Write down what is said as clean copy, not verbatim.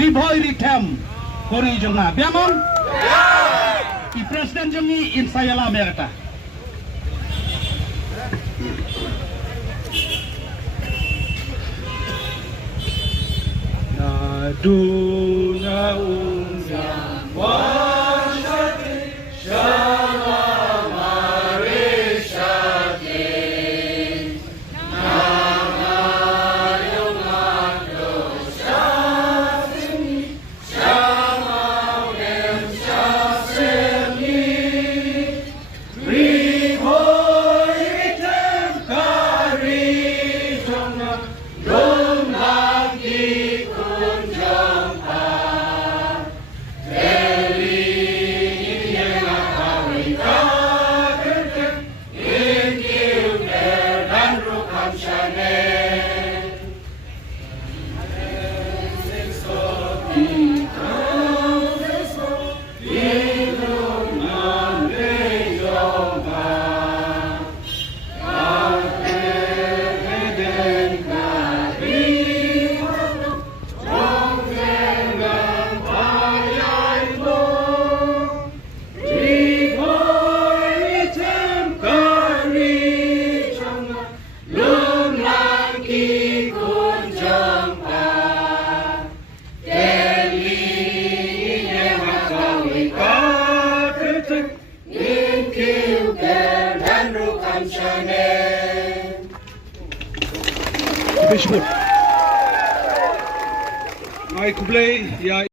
Riboy Ritem Kori Jongna Biamon I Presiden Jongi Insayala Merata Dunia unjang wasyati shalom arishati nama yomad dosasini shalom emshasini riboy ritem kari jongna dom lagi Baik, Kublai, ya.